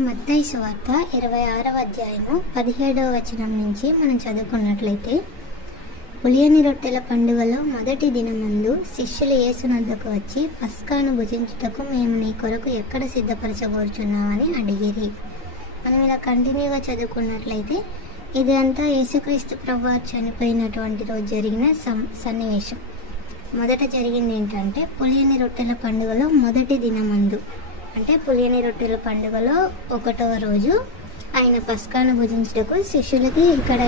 మత్తయి సువార్త 26వ అధ్యాయము 17వ వచనం నుంచి మనం చదువుకున్నట్లయితే, పులియని రొట్టెల పండుగలో మొదటి దినమందు శిష్యులు యేసునొద్దకు వచ్చి, పస్కాను భుజించుటకు మేము నీ కొరకు ఎక్కడ సిద్ధపరచబోచున్నామని అడిగిరి. మనం ఇలా కంటిన్యూగా చదువుకున్నట్లయితే ఇది అంతా యేసుక్రీస్తు ప్రభువారు చనిపోయినటువంటి రోజు జరిగిన సన్నివేశం. మొదట జరిగింది ఏంటంటే, పులియని రొట్టెల పండుగలో మొదటి దినమందు, అంటే పులియని రొట్టెల పండుగలో 1వ రోజు ఆయన పస్కాను భుజించుటకు శిష్యులకి ఇక్కడ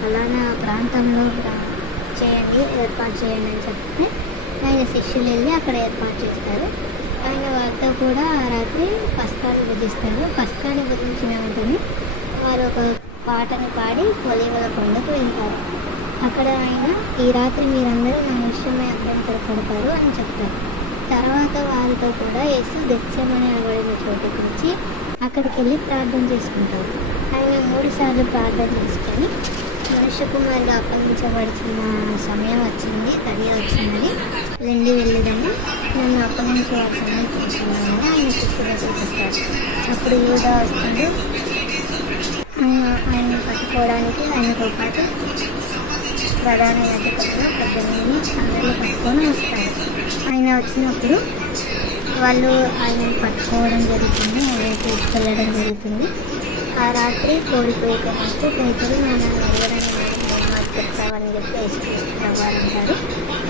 ఫలానా ప్రాంతంలో ఏర్పాటు చేయండి అని చెప్తే ఆయన శిష్యులు వెళ్ళి అక్కడ ఏర్పాటు చేస్తారు. ఆయన వారితో కూడా ఆ రాత్రి పస్కాను భుజిస్తారు. పస్కాను భుజించిన వెంటనే వారు ఒక పాటను పాడి ఒలీవల కొండకు వెళ్తారు. అక్కడ ఆయన, ఈ రాత్రి మీరందరూ నా విషయమై అభ్యంతరపడతారు అని చెప్తారు. తర్వాత వారితో కూడా యేసు గెత్సేమనే అనబడిన చోటుకు వచ్చి అక్కడికి వెళ్ళి ప్రార్థన చేసుకుంటారు. ఆయన 3 సార్లు ప్రార్థన చేసుకొని, మనుష్య కుమారుడు అప్పగించబడిన సమయం వచ్చింది, గడియ వచ్చిందని, వెళ్ళేదండి నన్ను అప్పగించే సమయం తీసుకున్నామని ఆయన శిష్యులతో చెప్తారు. అప్పుడు యూదా వస్తాడు. ఆయన పట్టుకోవడానికి ఆయనతో పాటు ప్రధాన యాజకులు 18 అందరినీ పట్టుకొని వస్తారు. ఆయన వచ్చినప్పుడు వాళ్ళు ఆయనను పట్టుకోవడం జరుగుతుంది, ఆయన తీసుకెళ్ళడం జరుగుతుంది. ఆ రాత్రి కోడిపోయేక మాకు పేతురు నన్ను చెప్తావని చెప్పి యేసుక్రీస్తు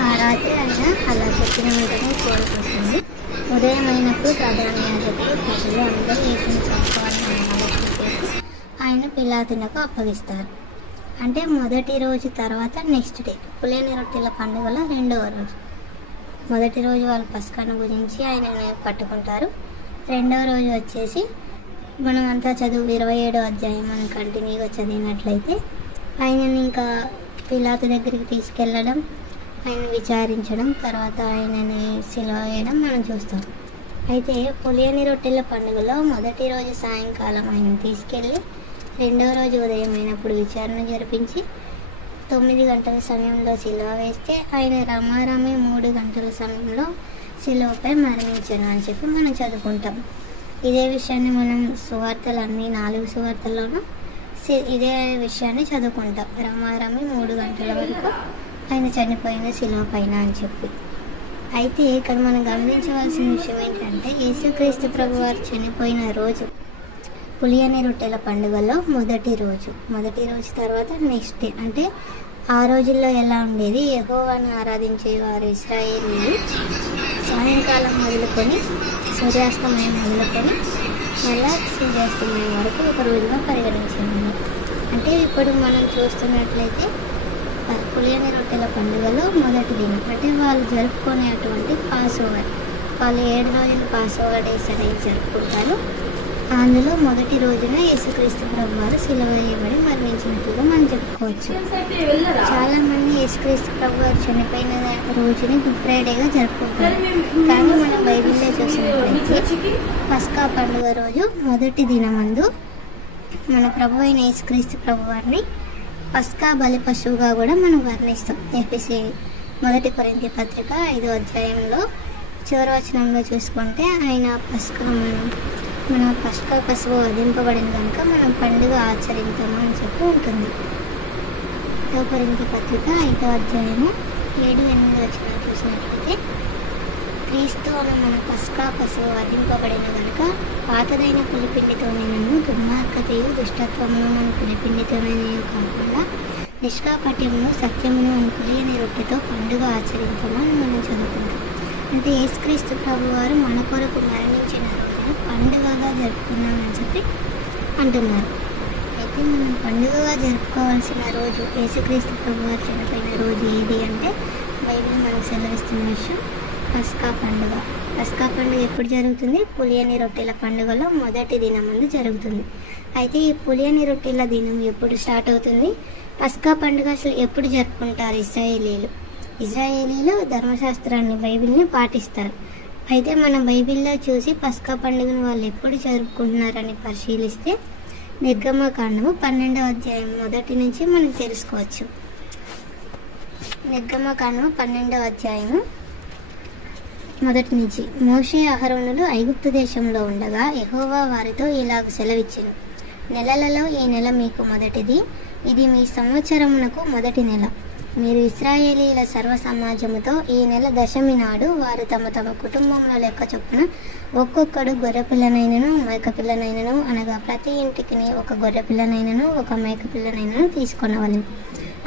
ఆ రాత్రి ఆయన అలా చెప్పిన వెంటనే కోడిపోతుంది. ఉదయం అయినప్పుడు ప్రధాన యాజకులు ప్రజలు అందరూ యేసుని చంపుకోవాలని ఆలోచన చేసి ఆయన పిలాతునకు అప్పగిస్తారు. అంటే మొదటి రోజు తర్వాత నెక్స్ట్ డే పులియని రొట్టెల పండుగలో 2వ రోజు. మొదటి రోజు వాళ్ళు పస్కాను గురించి ఆయనని పట్టుకుంటారు. 2వ రోజు వచ్చేసి మనం అంతా 27వ అధ్యాయం మనం కంటిన్యూగా చదివినట్లయితే ఆయనని ఇంకా పిలాతు దగ్గరికి తీసుకెళ్ళడం, ఆయన విచారించడం, తర్వాత ఆయనని సిలువ వేయడం మనం చూస్తాం. అయితే పులియని రొట్టెల పండుగలో మొదటి రోజు సాయంకాలం ఆయన తీసుకెళ్ళి 2వ రోజు ఉదయం అయినప్పుడు విచారణ జరిపించి 9 గంటల సమయంలో సిలువ వేస్తే ఆయన రమారమి 3 గంటల సమయంలో సిలువపై మరణించాను అని చెప్పి మనం చదువుకుంటాం. ఇదే విషయాన్ని మనం సువార్తలన్నీ 4 సువార్తల్లోనూ ఇదే విషయాన్ని చదువుకుంటాం. రమారమి 3 గంటల వరకు ఆయన చనిపోయింది సిలువ పైన అని చెప్పి. అయితే ఇక్కడ మనం గమనించవలసిన విషయం ఏంటంటే, యేసుక్రీస్తు ప్రభువారు చనిపోయిన రోజు పులియని రొట్టెల పండుగలో మొదటి రోజు తర్వాత నెక్స్ట్ డే. అంటే ఆ రోజుల్లో ఎలా ఉండేది, యెహోవాను ఆరాధించే వారు ఇశ్రాయేలీయులు సాయంకాలం మొదలుకొని సూర్యాస్తమయం మొదలుకొని మళ్ళా సూర్యాస్తమయం వరకు ఒక రోజుగా పరిగణించేవారు. అంటే ఇప్పుడు మనం చూస్తున్నట్లయితే పులియని రొట్టెల పండుగలో మొదటి దినం, అంటే వాళ్ళు జరుపుకునేటువంటి పాస్ఓవర్, వాళ్ళు 7 రోజులు పాస్ఓవర్ డేస్ అనేది జరుపుకుంటారు. అందులో మొదటి రోజున యేసుక్రీస్తు ప్రభువారు సిలువ వేయబడి మరణించినట్లుగా మనం చెప్పుకోవచ్చు. చాలామంది యేసుక్రీస్తు ప్రభువారు చనిపోయిన రోజుని గుడ్ ఫ్రైడేగా జరుపుకుంటారు. కానీ మనం బైబిల్లో చూసినట్లయితే పస్కా పండుగ రోజు మొదటి దినమందు మన ప్రభు అయిన యేసుక్రీస్తు ప్రభువారిని పస్కా బలి పశువుగా కూడా మనం వర్ణిస్తాం. ఎఫెసీ 1 కొరింథీ పత్రిక 5వ అధ్యాయంలో చివరి వచనంలో చూసుకుంటే ఆయన మన పస్కా పశువు వధింపబడిన కనుక మనం పండుగ ఆచరిస్తాము అని చెప్పి ఉంటుంది. 1 కొరింథీ పత్రిక 5వ అధ్యాయము 7-8 వచనం చూసినట్లయితే, క్రీస్తు మన పస్కా పశువు వధింపబడిన కనుక పాతదైన పులిపిండితోనైనను దుర్మార్గతయు దుష్టత్వమును మన పులిపిండితోనైనయు కాకుండా నిష్కాపట్యమును సత్యమును అని పులియని రొట్టెతో పండుగ ఆచరించమని మనం చదువుకుంటాం. అంటే యేసుక్రీస్తు ప్రభువారు మన కొరకు మరణించిన రోజున పండుగగా జరుపుకున్నామని చెప్పి అంటున్నారు. అయితే మనం పండుగగా జరుపుకోవాల్సిన రోజు, యేసుక్రీస్తు ప్రభువారు చనిపోయిన రోజు ఏది అంటే బైబిల్ మనకు సెలవిస్తున్న విషయం పస్కా పండుగ. పస్కా పండుగ ఎప్పుడు జరుగుతుంది? పులియని రొట్టెల పండుగలో మొదటి దినం ముందు జరుగుతుంది. అయితే ఈ పులియని రొట్టెల దినం ఎప్పుడు స్టార్ట్ అవుతుంది? పస్కా పండుగ అసలు ఎప్పుడు జరుపుకుంటారు ఇజ్రాయేలీలు ధర్మశాస్త్రాన్ని, బైబిల్ని పాటిస్తారు. అయితే మన బైబిల్లో చూసి పస్కా పండుగను వాళ్ళు ఎప్పుడు జరుపుకుంటున్నారని పరిశీలిస్తే నిర్గమకాండము 12వ అధ్యాయం మొదటి నుంచి మనం తెలుసుకోవచ్చు. నిర్గమకాండము 12వ అధ్యాయము మొదటి నుంచి మోషే అహరోనులు ఐగుప్తు దేశంలో ఉండగా యెహోవా వారితో ఇలాగ సెలవిచ్చెను, నెలలలో ఈ నెల మీకు మొదటిది, ఇది మీ సంవత్సరమునకు మొదటి నెల. మీరు ఇశ్రాయేలీల సర్వ సమాజముతో ఈ నెల దశమి నాడు వారు తమ తమ కుటుంబముల లెక్క చొప్పున ఒక్కొక్కడు గొర్రెపిల్లనైనను మేకపిల్లనైనను అనగా ప్రతి ఇంటికి ఒక గొర్రెపిల్లనైనను ఒక మేకపిల్లనైనను తీసుకొనవలెను.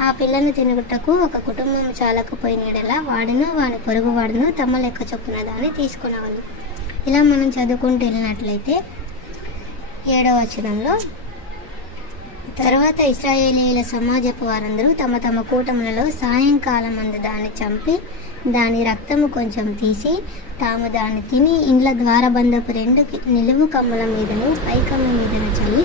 ఆ పిల్లను తినుటకు ఒక కుటుంబం చాలకపోయిన యెడల వాడును వాని పొరుగువాడును తమ లెక్క చొప్పున దాన్ని తీసుకొనవలెను. ఇలా మనం చదువుకుంటూ వెళ్ళినట్లయితే 7వ వచనంలో, తర్వాత ఇశ్రాయేలీయుల సమాజపు వారందరూ తమ తమ కూటములలో సాయంకాలం అందు దాన్ని చంపి దాని రక్తము కొంచెం తీసి తాము దాన్ని తిని ఇండ్ల ద్వారబంధపు 2 నిలువు కమ్ముల మీదను పైకమ్మ మీదను చల్లి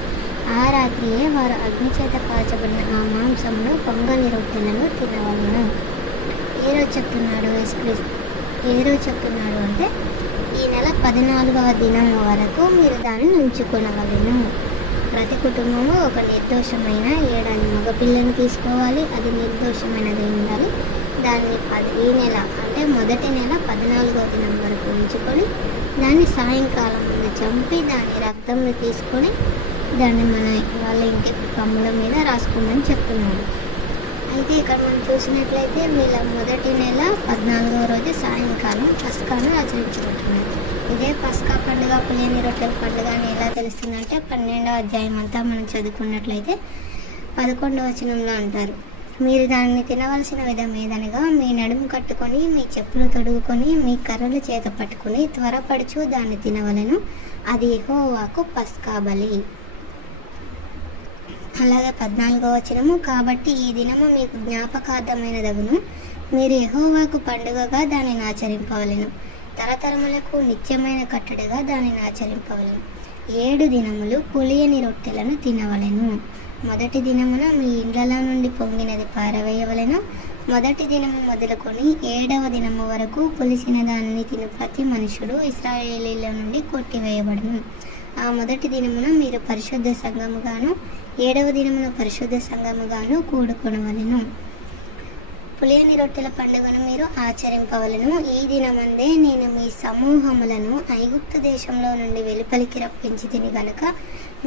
ఆ రాత్రియే వారు అగ్నిచేత కాల్చబడిన ఆ మాంసమును పొంగని రొట్టెలను తినవలెను. ఏ రోజు చెప్తున్నాడు యేసుక్రీస్తు? ఏ రోజు చెప్తున్నాడు అంటే ఈ నెల 14వ దినం వరకు మీరు దాన్ని ఉంచుకొనవలెను. ప్రతి కుటుంబము ఒక నిర్దోషమైన ఏడాది మగపిల్లని తీసుకోవాలి. అది నిర్దోషమైనది ఉండాలి. దాన్ని ఈ నెల అంటే మొదటి నెల 14వ దినం వరకు ఉంచుకొని దాన్ని సాయంకాలం ముందు చంపి దాని రక్తంని తీసుకొని దాన్ని మన వాళ్ళ ఇంటి కమ్ముల మీద రాసుకోమని చెప్తున్నాడు. అయితే ఇక్కడ మనం చూసినట్లయితే వీళ్ళ మొదటి నెల 14వ రోజు సాయంకాలం పస్కాను ఆచరించుకుంటున్నారు. ఇదే పస్కా పండుగ పులియని రొట్టెల పండుగ అని ఎలా తెలుస్తుందంటే 12వ అధ్యాయం అంతా మనం చదువుకున్నట్లయితే 11వ వచనంలో అంటారు, మీరు దానిని తినవలసిన విధం ఏదనగా మీ నడుము కట్టుకొని మీ చెప్పులు తొడుగుకొని మీ కర్రలు చేత పట్టుకొని త్వరపడుచు దాన్ని తినవలెను, అది యెహోవాకు పస్కా బలి. అలాగే 14వ వచనము, కాబట్టి ఈ దినము మీకు జ్ఞాపకార్థమైనదగును, మీరు యెహోవాకు పండుగగా దానిని ఆచరింపవలెను, తరతరములకు నిత్యమైన కట్టడిగా దానిని ఆచరింపవలెను. 7 దినములు పులియని రొట్టెలను తినవలెను. మొదటి దినమున మీ ఇండ్లలో నుండి పొంగినది పారవేయవలెను. మొదటి దినము మొదలుకొని 7వ దినము వరకు పులిసిన దానిని తిను ప్రతి మనుషుడు ఇశ్రాయేలీల నుండి కొట్టివేయబడును. ఆ మొదటి దినమున మీరు పరిశుద్ధ సంఘముగాను 7వ దినమున పరిశుద్ధ సంఘముగాను కూడుకొనవలెను. పులియని రొట్టెల పండుగను మీరు ఆచరింపవలెను. ఈ దినమందే నేను మీ సమూహములను ఐగుప్తు దేశంలో నుండి వెలుపలికి రప్పించి తిని గనుక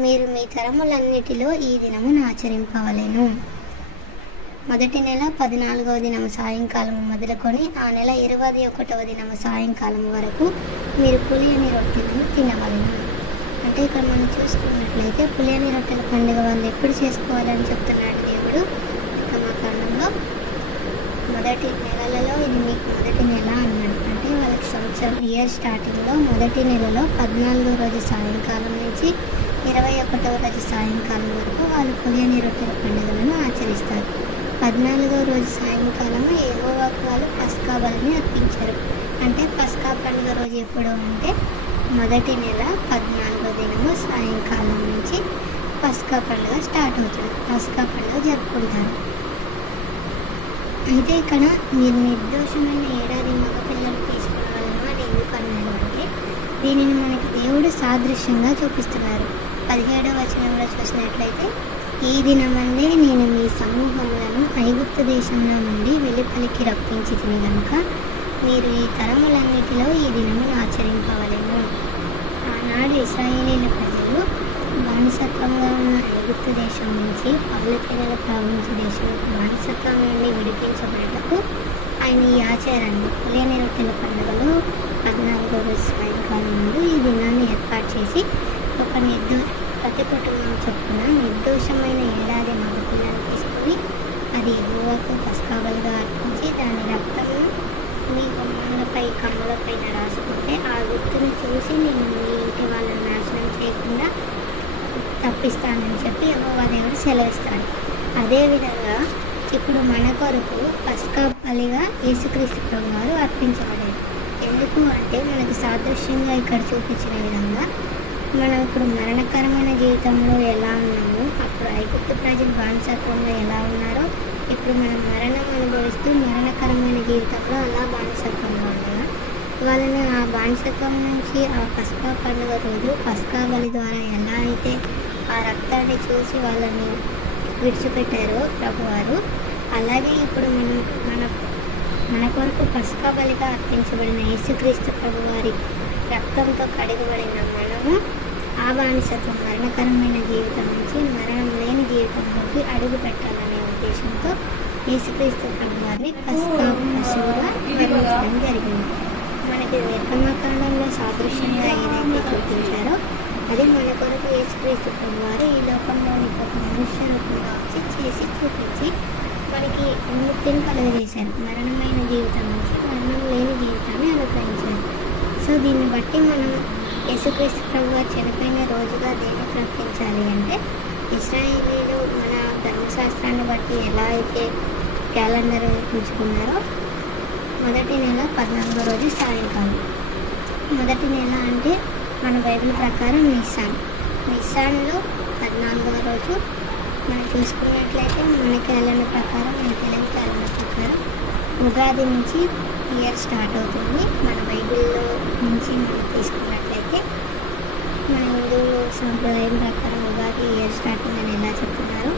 మీరు మీ తరములన్నిటిలో ఈ దినమును ఆచరింపవలెను. మొదటి నెల 14వ దినము సాయంకాలము మొదలుకొని ఆ నెల 21వ దినము సాయంకాలం వరకు మీరు పులియని రొట్టెలను తినవలెను. అంటే ఇక్కడ మనం చూసుకున్నట్లయితే పులియని రొట్టెల పండుగ వాళ్ళు ఎప్పుడు చేసుకోవాలని చెప్తున్నాడు దేవుడు. నిర్గమకాండంలో మొదటి నెలలలో ఇది మీకు మొదటి నెల అన్నాడు. అంటే వాళ్ళకి సంవత్సరం ఇయర్ స్టార్టింగ్లో మొదటి నెలలో 14వ రోజు సాయంకాలం నుంచి 21వ రోజు సాయంకాలం వరకు వాళ్ళు పులియని రొట్టెల పండుగలను ఆచరిస్తారు. 14వ రోజు సాయంకాలం యెహోవాకు వాళ్ళు పస్కా బలిని అర్పించారు. అంటే పస్కా పండుగ రోజు ఎప్పుడు అంటే మొదటి నెల 14వ దినము సాయంకాలం నుంచి పస్కా పండుగ స్టార్ట్ అవుతుంది. పస్కా పండుగ జరుపుకుంటారు. అయితే ఇక్కడ మీరు నిర్దోషమైన ఏడాది మగపిల్లలు తీసుకోవాలను అని ఎందుకు అన్నారు అంటే దీనిని మనకి దేవుడు సాదృశ్యంగా చూపిస్తున్నారు. 17వ వచనంలో చూసినట్లయితే ఈ దినమందే నేను మీ సమూహములను ఐగుప్తు దేశంలో నుండి వెలుపలికి రప్పించి తిని గనుక మీరు ఈ తరములన్నిటిలో ఈ దినమును ఆచరింపవలెను. ఆనాడు ఇశ్రాయేలీల ప్రజలు బానిసత్వంగా ఉన్న ఐగుప్తు దేశం నుంచి పర్వతీయుల ప్రావిన్స్ దేశానికి బానిసత్వం నుండి విడిపించబడటకు ఆయన ఈ ఆచారాన్ని పులియని రొట్టెల పండుగలో 14వ రోజు సాయంకాలం ముందు ఈ దినాన్ని ఏర్పాటు చేసి ఒక ప్రతి కుటుంబం చొప్పున నిర్దోషమైన ఏడాది మగపిల్లను తీసుకొని అది యెహోవాకు పస్కా బలిగా అర్పించి దాని రక్తము మీ గుమ్మాలపై కమ్ములపైన రాసుకుంటే ఆ గుర్తును చూసి నేను మీ ఇంటి వాళ్ళని నాశనం చేయకుండా తప్పిస్తానని చెప్పి యెహోవా దేవుడు సెలవిస్తాడు. అదేవిధంగా ఇప్పుడు మన కొరకు పస్కా బలిగా యేసుక్రీస్తు ప్రభు వారు అర్పించబడారు. ఎందుకు అంటే మనకు సాదృశ్యంగా ఇక్కడ చూపించిన విధంగా మనం ఇప్పుడు మరణకరమైన జీవితంలో ఎలా ఉన్నామో అప్పుడు ఐగుప్తు ప్రజలు బానిసత్వంలో ఎలా ఉన్నారో ఇప్పుడు మనం మరణం అనుభవిస్తూ మరణకరమైన జీవితంలో అలా బానిసత్వంలో ఉండగా వాళ్ళని ఆ బానిసత్వం నుంచి ఆ పస్కా పండుగ రోజు పస్కా బలి ద్వారా ఎలా అయితే ఆ రక్తాన్ని చూసి వాళ్ళని విడిచిపెట్టారో ప్రభువారు అలాగే ఇప్పుడు మన మన కొరకు పస్కా బలిగా అర్పించబడిన యేసుక్రీస్తు ప్రభు వారి రక్తంతో కడగబడిన మనము ఆ బానిసత్వం మరణకరమైన జీవితం నుంచి మరణం లేని జీవితంలోకి అడుగు పెట్టాలనే ఉద్దేశంతో యేసుక్రీస్తు ప్రభు వారిని పస్కా పశువుగా నిర్మించడం జరిగింది. మనకి నిర్గమకాండంలో సాదృశ్యంగా ఏదైతే చూపించారో అది మన కొరకు యేసుక్రీస్తు ప్రభు వారు ఈ లోకంలోనికి ఒక మనుష్య రూపంగా వచ్చి చేసి చూపించి మనకి విముక్తిని కలుగజేశారు. మరణమైన జీవితం నుంచి మరణం లేని జీవితాన్ని అనుగ్రహించారు. సో దీన్ని బట్టి మనం యేసుక్రీస్తు ప్రభు వారు చనిపోయిన రోజుగా దేన్ని ప్రకటించాలి అంటే, ఇశ్రాయేలీలు మన ధర్మశాస్త్రాన్ని బట్టి ఎలా అయితే క్యాలెండర్ ఉంచుకున్నారో మొదటి నెల 14వ రోజు సాయంకాలం. మొదటి నెల అంటే మన బైబిల్ ప్రకారం నిస్సాన్లో 14వ రోజు మనం చూసుకున్నట్లయితే మన క్యాలెండర్ ప్రకారం, మన తెలుగు క్యాలెండర్ ప్రకారం ఉగాది నుంచి ఇయర్ స్టార్ట్ అవుతుంది. మన బైబిల్లో నుంచి మనం తీసుకున్నట్లయితే మన హిందువుల సాంప్రదాయం ప్రకారం ఉగాది ఇయర్ స్టార్టింగ్ అని ఎలా చెప్తున్నారో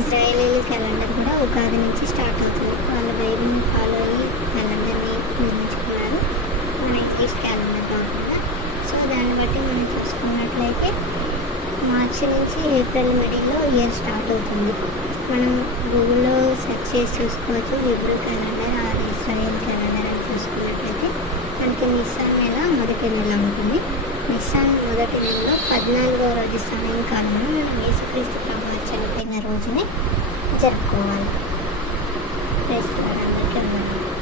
ఇజ్రాయేలీ క్యాలెండర్ కూడా ఉగాది నుంచి స్టార్ట్ అవుతుంది. వాళ్ళ బైబిల్ని ఫాలో అయ్యి క్యాలెండర్ని నిర్మించుకున్నారు, మన ఇంగ్లీష్ క్యాలెండర్ కాకుండా. సో దాన్ని బట్టి మనం చూసుకున్నట్లయితే మార్చి నుంచి ఏప్రిల్ మిడిల్లో ఇయర్ స్టార్ట్ అవుతుంది. మనం గూగుల్లో సెర్చ్ చేసి చూసుకోవచ్చు హిబ్రూ క్యాలెండర్ ఆర్ ఇశ్రాయేల్ క్యాలెండర్ అని చూసుకున్నట్లయితే మనకి నిస్సాన్ నెల మొదటి నెల ఉంటుంది. నిస్సాన్ మొదటి నెలలో 14వ రోజు సాయంకాలంలో మనం యేసుక్రీస్తు ప్రభు చనిపోయిన రోజుని జరుపుకోవాలి. Praise Lord. అందరికీ వందనాలు.